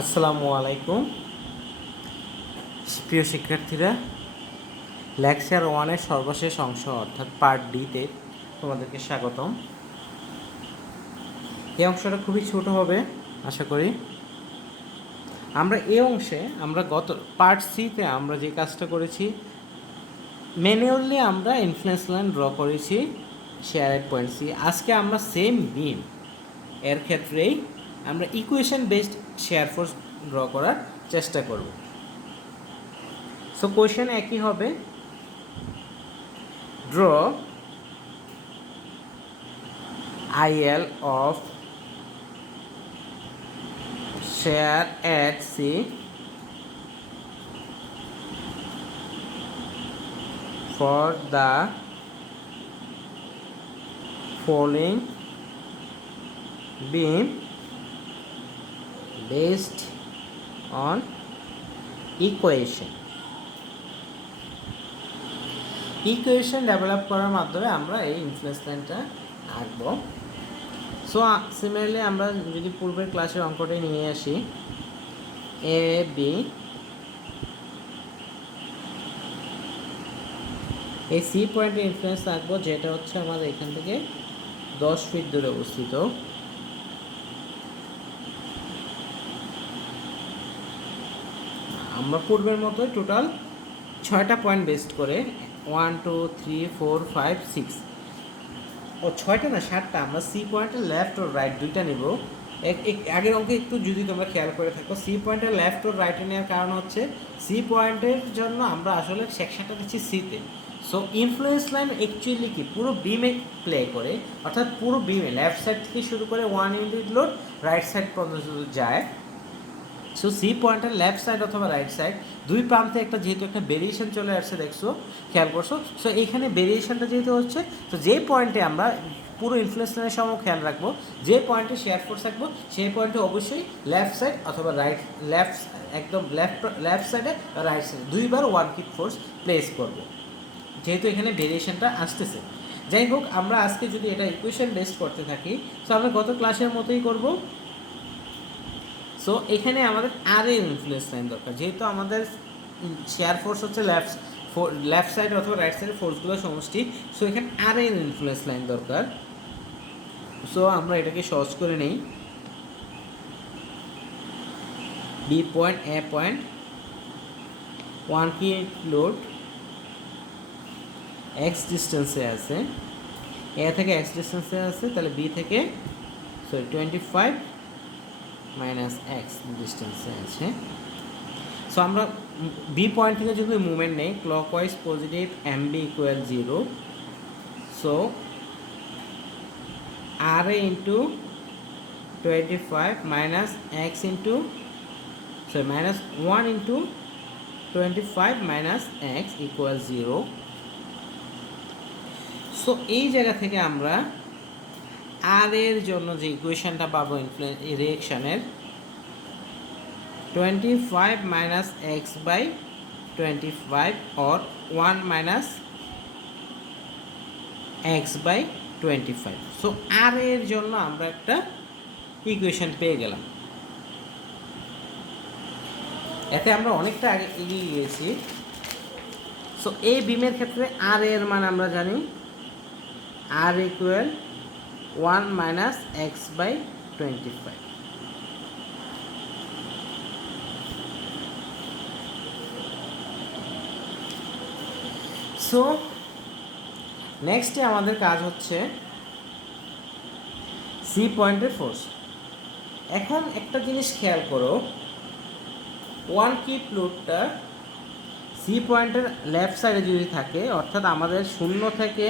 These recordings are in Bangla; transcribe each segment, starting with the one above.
আসসালামু আলাইকুম প্রিয় শিক্ষার্থীরা, লেকচার ওয়ানের সর্বশেষ অংশ অর্থাৎ পার্ট ডিতে তোমাদেরকে স্বাগতম। এই অংশটা খুবই ছোট হবে আশা করি। আমরা এই অংশে গত পার্ট সিতে আমরা যে কাজটা করেছি, ম্যানুয়ালি আমরা ইনফ্লুয়েন্স লাইন ড্র করেছি শেয়ার এট পয়েন্ট সি। আজকে আমরা সেম বিম এর ক্ষেত্রেই আমরা equation based share force draw করার চেষ্টা করব। সো কোয়েশ্চেন একই হবে, draw IL of share at C for the following beam based on equation develop করার মাধ্যমে আমরা এই ইনফ্লুয়েন্স লাইনটা আঁকবো। সো সিমিলারলি আমরা যদি পূর্বের ক্লাসের অঙ্কটাই নিয়ে আসি, এ বি এই সি পয়েন্টে ইনফ্লুয়েন্স আঁকবো, যেটা হচ্ছে আমাদের এখান থেকে 10 ফিট দূরে অবস্থিত। আমরা পূর্বের মতোই টোটাল 6টা পয়েন্ট বেস্ট করে 1 2 3 4 5 6 6টা না 7টা আমরা সি পয়েন্টের লেফট ও রাইট দুইটা নেব। আগের অঙ্কে একটু যদি তোমরা খেয়াল করে থাকো, সি পয়েন্টের লেফট ও রাইটে নেওয়ার কারণ হচ্ছে সি পয়েন্টের জন্য আমরা আসলে সেকশনটা দিচ্ছি সিতে। সো ইনফ্লুয়েন্স লাইন অ্যাকচুয়ালি কি পুরো বিমে প্লে করে, অর্থাৎ পুরো বিমে লেফট সাইড থেকে শুরু করে 1 ইউনিট লোড রাইট সাইড পর্যন্ত যায়। সো সি পয়েন্টের লেফট সাইড অথবা রাইট সাইড দুই প্রান্তে যেহেতু একটা ভেরিয়েশন চলে আসছে, দেখছো, খেয়াল করছো। সো এইখানে ভেরিয়েশনটা যেহেতু হচ্ছে, তো যে পয়েন্টে আমরা পুরো ইনফ্লুয়েন্স লাইনের সময় খেয়াল রাখবো, যে পয়েন্টে শেয়ার ফোর্স রাখবো সেই পয়েন্টে অবশ্যই লেফট সাইড অথবা একদম লেফট সাইডে রাইট সাইডে দুইবার ওয়ান কিক ফোর্স প্লেস করবো, যেহেতু এখানে ভেরিয়েশনটা আসতেছে। যাই হোক, আমরা আজকে যদি এটা ইকুয়েশন বেসড করতে থাকি, সো আমরা গত ক্লাসের মতোই করব। সো এখানে আমাদের আর এর ইনফ্লুয়েন্স লাইন দরকার, যেহেতু আমাদের শেয়ার ফোর্স হচ্ছে লেফট সাইড অথবা রাইট সাইডের ফোর্সগুলো সমষ্টি। সো এখানে আর এর ইনফ্লুয়েন্স লাইন দরকার। সো আমরা এটাকে সহজ করে নেই। বি পয়েন্ট, এ পয়েন্ট, 1 কি লোড এক্স ডিস্টেন্সে আছে, এ থেকে এক্স ডিস্টেন্সে আছে, তাহলে বি থেকে 25 মাইনাস এক্স ডিস্টেন্সে আছে। সো আমরা বি পয়েন্ট থেকে যদি মুভমেন্ট নেই clockwise positive, M B equal 0। So R A into 25 minus X into minus 1 into 25 minus X equal 0। So এই জায়গা থেকে আমরা আর এর জন্য যে ইকুয়েশনটা পাবো রিঅ্যাকশনের, 25 minus x by 25 or 1 minus x by 25। So R এর জন্য আমরা একটা ইকুয়েশন পেয়ে গেলাম। এতে আমরা অনেকটা আগে এগিয়ে গিয়েছি। সো এই বিমের ক্ষেত্রে আর এর মান আমরা জানি, R equal 1 minus x by 25। So নেক্সটে আমাদের কাজ হচ্ছে সি পয়েন্টের ফোর্স। এখন একটা জিনিস খেয়াল করো, 1 কিপ লোডটা সি পয়েন্টের লেফট সাইডে যদি থাকে, অর্থাৎ আমাদের 0 থেকে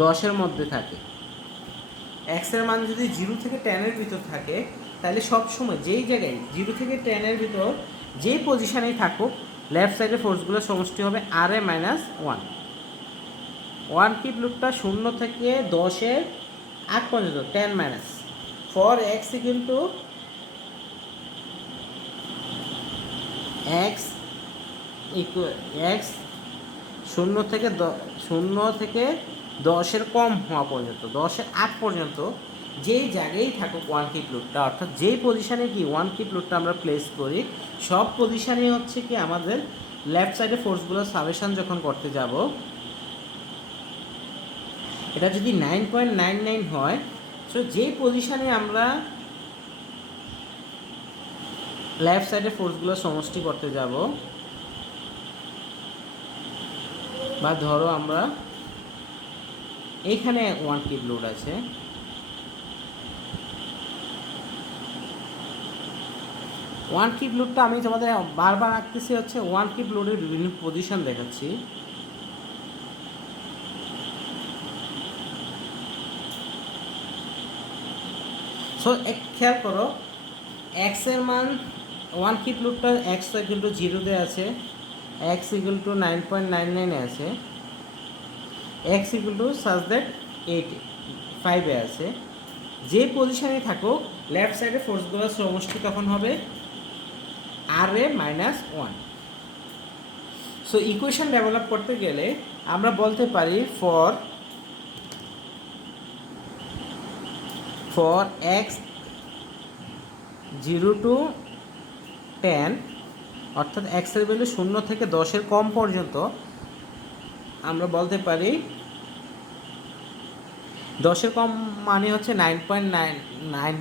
10-এর মধ্যে থাকে, এক্সের মান যদি 0 থেকে 10-এর ভিতর থাকে, তাহলে সবসময় যেই জায়গায় 0 থেকে 10-এর ভিতর যেই পজিশানেই থাকুক, লেফট সাইডের ফোর্সগুলো সমষ্টি হবে আর এ মাইনাস 1 কিপ লুপটা 0 থেকে 10-এর আগ পর্যন্ত 10 মাইনাস ফর এক্স কিন্তু এক্স ইকুয়াল এক্স 0 থেকে 10-এর কম হওয়া পর্যন্ত, 10-এর আগ পর্যন্ত যেই জায়গায় থাকুক ওয়ান কিপ লোডটা, অর্থাৎ যেই পজিশানে কি ওয়ান কিপ লোডটা আমরা প্লেস করি, সব পজিশানে হচ্ছে কি আমাদের লেফট সাইডে ফোর্সগুলো সামেশন যখন করতে যাব, এটা যদি 9.99 হয়, সো যেই পজিশানে আমরা লেফট সাইডে ফোর্সগুলো সমষ্টি করতে যাব, বা ধরো আমরা এইখানে ওয়ান কিপ লোড আছে, ওয়ান কিপ লোডটা আমি তোমাদের বারবার রাখতেছি হচ্ছে ওয়ান কিপ লোডের বিভিন্ন পজিশন দেখাচ্ছি। সো খেয়াল করো, এক্সের মান ওয়ান কিপ লোডটা এক্স ইকুয়াল টু 0-তে আছে, এক্স ইকুয়াল টু 9.99-এ আছে, এক্স ইকুয়াল টু সাজ দ্যাট 5-এ আছে। যে পজিশনে থাকো লেফট সাইডে ফোর্সগুলো সমষ্টি তখন হবে RA - 1। সো ইকুয়েশন ডেভেলপ করতে গেলে আমরা বলতে পারি ফর এক্স 0 to 10, অর্থাৎ এক্সের ভ্যালু 0 থেকে 10-এর কম পর্যন্ত, আমরা বলতে পারি 10-এর কম মানে হচ্ছে 9.99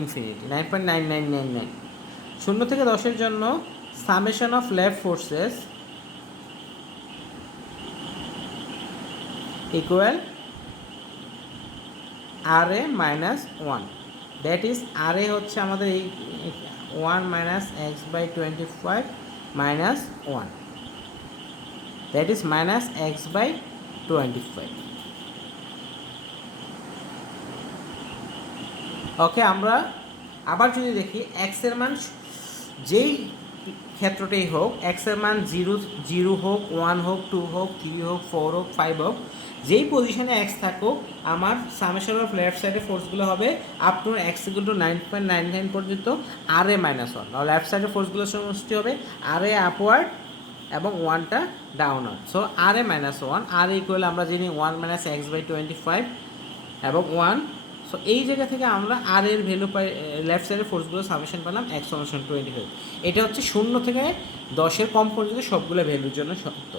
ইনফিনিটি, 9.9999। 0 থেকে 10-এর জন্য summation of left forces equal RA - 1, that is RA হচ্ছে আমাদের এই 1 - x/25 - 1, দ্যাট ইজ -x/25। ওকে, আমরা আবার যদি দেখি এক্সের মান যেই ক্ষেত্রটাই হোক, এক্সের মান 0 হোক, 1 হোক, 2 হোক, 3 হোক, 4 হোক, 5 হোক, যেই পজিশনে এক্স থাকুক আমার সামেশন অফ লেফট সাইডে ফোর্সগুলো হবে up to x equal two 9.99 পর্যন্ত RA - 1। লেফট সাইডে ফোর্সগুলো সমষ্টি হবে RA আপওয়ার্ড এবং 1টা downward. So RA - 1, RA equal আমরা জানি 1 - x/25 এবং 1। সো এই জায়গা থেকে আমরা আর এর ভ্যালু পাই, লেফট সাইডের ফোর্সগুলো সামেশন পেলাম x=25। এটা হচ্ছে 0 থেকে 10-এর কম পর্যন্ত সবগুলো ভ্যালুর জন্য সত্য।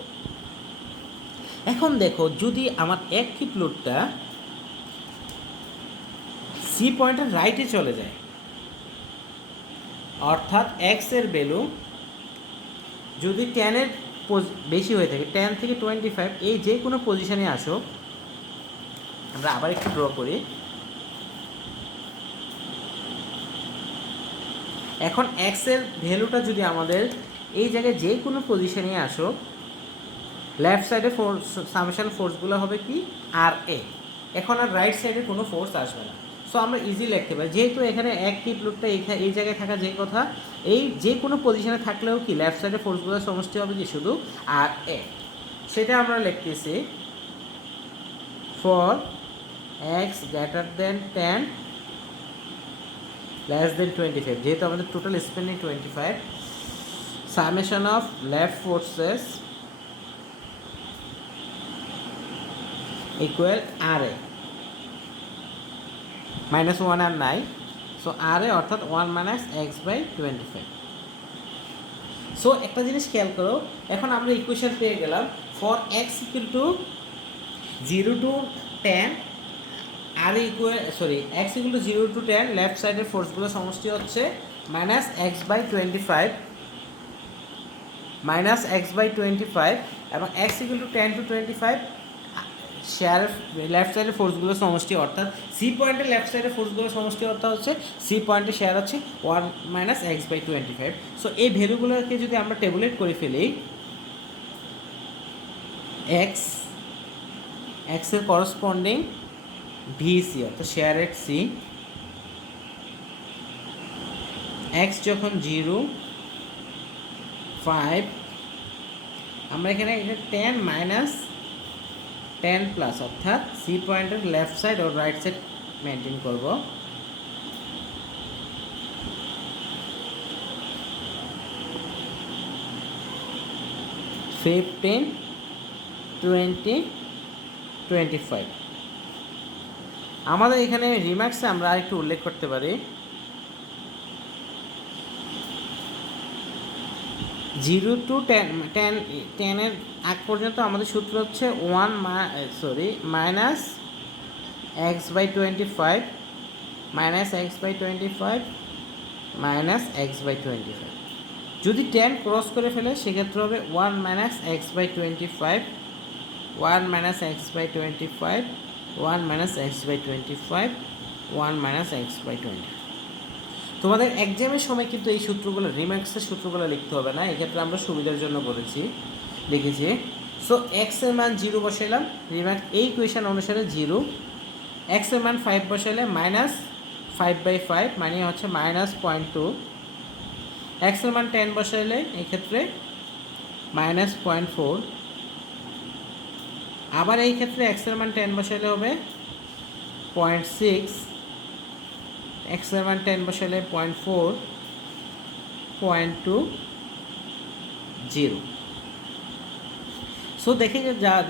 এখন দেখো, যদি আমার এক কিপ লোডটা সি পয়েন্টের রাইটে চলে যায়, অর্থাৎ এক্স এর ভ্যালু যদি 10-এর বেশি হয়ে থাকে, 10 থেকে 25, এই যে কোনো পজিশনে আসো, আমরা আবার একটু ড্র করি। এখন এক্সের ভ্যালুটা যদি আমাদের এই জায়গায় যে কোনো পজিশনে আসো, লেফট সাইডে ফোর্স সামেশন ফোর্সগুলো হবে কি RA। এখন আর রাইট সাইডে কোনো ফোর্স আসবে না। সো আমরা ইজি লিখতে পারি, যেহেতু এখানে এক কিপ লোডটা এই জায়গায় থাকা যে কথা, এই যে কোনো পজিশনে থাকলেও কি লেফট সাইডে ফোর্সগুলো সমষ্টি হবে কি শুধু RA। সেটা আমরা লিখতেছি ফর x > 10 less than 25, যেহেতু আমাদের total spending 25, summation of left forces equal RA -1 আর নাই। সো RA অর্থাৎ 1 - x/25। সো একটা জিনিস খেয়াল করো, এখন আমরা ইকুয়েশন পেয়ে গেলাম for x equal to 0 to 10, RA equal x equal to 0 to 10, left সাইডের ফোর্সগুলো সমষ্টি হচ্ছে -x/25 এবং x equal to 10 to 25 share left সাইডের ফোর্সগুলো সমষ্টি, অর্থাৎ সি পয়েন্টের লেফট সাইডের ফোর্সগুলো সমষ্টি অর্থাৎ হচ্ছে সি পয়েন্টের শেয়ার হচ্ছে 1 - x/25। সো এই ভ্যালুগুলোকে যদি আমরা টেবুলেট করে ফেলি, x এর করসপন্ডিং VC অর্থাৎ শেয়ার এট সি, x যখন 0, 5, আমরা এখানে 10 - 10 প্লাস, অর্থাৎ সি পয়েন্টের লেফট সাইড ও রাইট সাইড মেনটেন করব। 15, 20, 25। আমাদের এখানে রিমার্কসে আমরা আরেকটু উল্লেখ করতে পারি 0 to 10 আগ পর্যন্ত আমাদের সূত্র হচ্ছে minus x by 25 minus x by 25 minus x by 25। যদি 10 ক্রস করে ফেলে সেক্ষেত্রে হবে 1 minus x by 25 1 minus x by 25 1 minus x by 25 1 minus x by 20। তোমাদের এক্সামের সময় কিন্তু এই সূত্রগুলো রিমার্কসের সূত্রগুলো লিখতে হবে না, এক্ষেত্রে আমরা সুবিধার জন্য লিখেছি। সো এক্স এর মান 0 বসাইলাম, রিমার্ক এই ইকুয়েশন অনুসারে 0, এক্স এর মান 5 বসাইলে মাইনাস 5/5 মানে হচ্ছে -0.2, এক্স এর মান 10 বসাইলে এক্ষেত্রে -0.4, আবার এই ক্ষেত্রে এক্স এর মান 10 বসাইলে হবে 0.6, এক্স এর মান 10 বসাইলে 0.4, 0.20। সো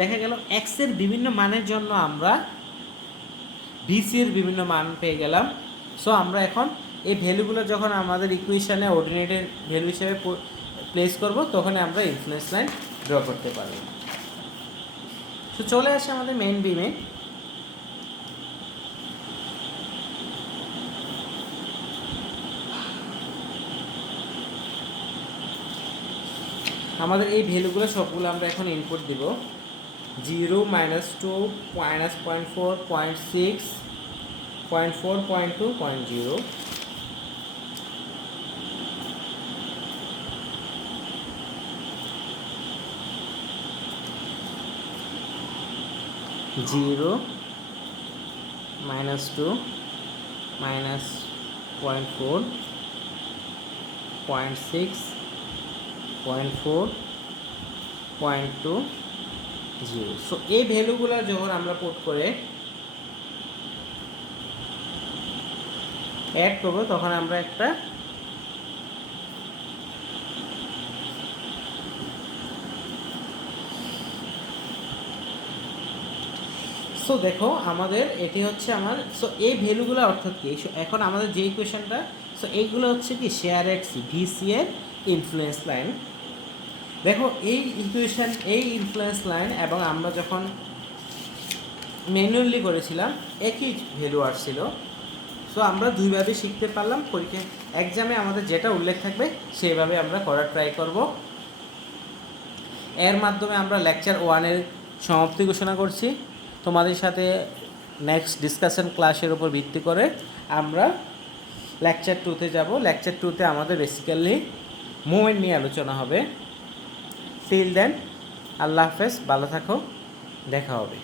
দেখা গেল এক্স এর বিভিন্ন মানের জন্য আমরা বিসি এর বিভিন্ন মান পেয়ে গেলাম। সো আমরা এখন এই ভ্যালুগুলো যখন আমাদের ইকুয়েশনে অর্ডিনেটের ভ্যালু হিসেবে প্লেস করব তখন আমরা ইনফ্লুয়েন্স লাইন ড্র করতে পারব। তো চলে আসে আমাদের মেইন বিমে। আমাদের এই ভ্যালুগুলো সবগুলো আমরা এখন ইনপুট দিব। 0 -2 -0.4 0.6 0.4 0.2 0.0 0 -2 -0.4 0.6 0.4 0.2 0। সো এই ভ্যালুগুলো যখন আমরা পুট করে অ্যাড করব তখন আমরা একটা সো দেখো আমাদের এটি হচ্ছে সো এই ভ্যালুগুলো অর্থাৎ কি, এখন আমাদের যে ইকুয়েশনটা, সো এইগুলো হচ্ছে কি শেয়ার এট সি ভিসি এর ইনফ্লুয়েন্স লাইন। দেখো এই ইকুয়েশন এই ইনফ্লুয়েন্স লাইন এবং আমরা যখন ম্যানুয়ালি করেছিলাম একই ভ্যালু আসছিল। সো আমরা দুইভাবে শিখতে পারলাম, পরীক্ষা এক্সামে আমাদের যেটা উল্লেখ থাকবে সেইভাবে আমরা করার ট্রাই করব। এর মাধ্যমে আমরা লেকচার 1-এর সমাপ্তি ঘোষণা করছি। তোমাদের সাথে নেক্সট ডিসকাশন ক্লাসের উপর ভিত্তি করে আমরা লেকচার 2-তে যাব। লেকচার 2-তে আমাদের বেসিক্যালি মুভমেন্ট নিয়ে আলোচনা হবে। টিল দেন আল্লাহ হাফেজ, ভালো থাকো, দেখা হবে।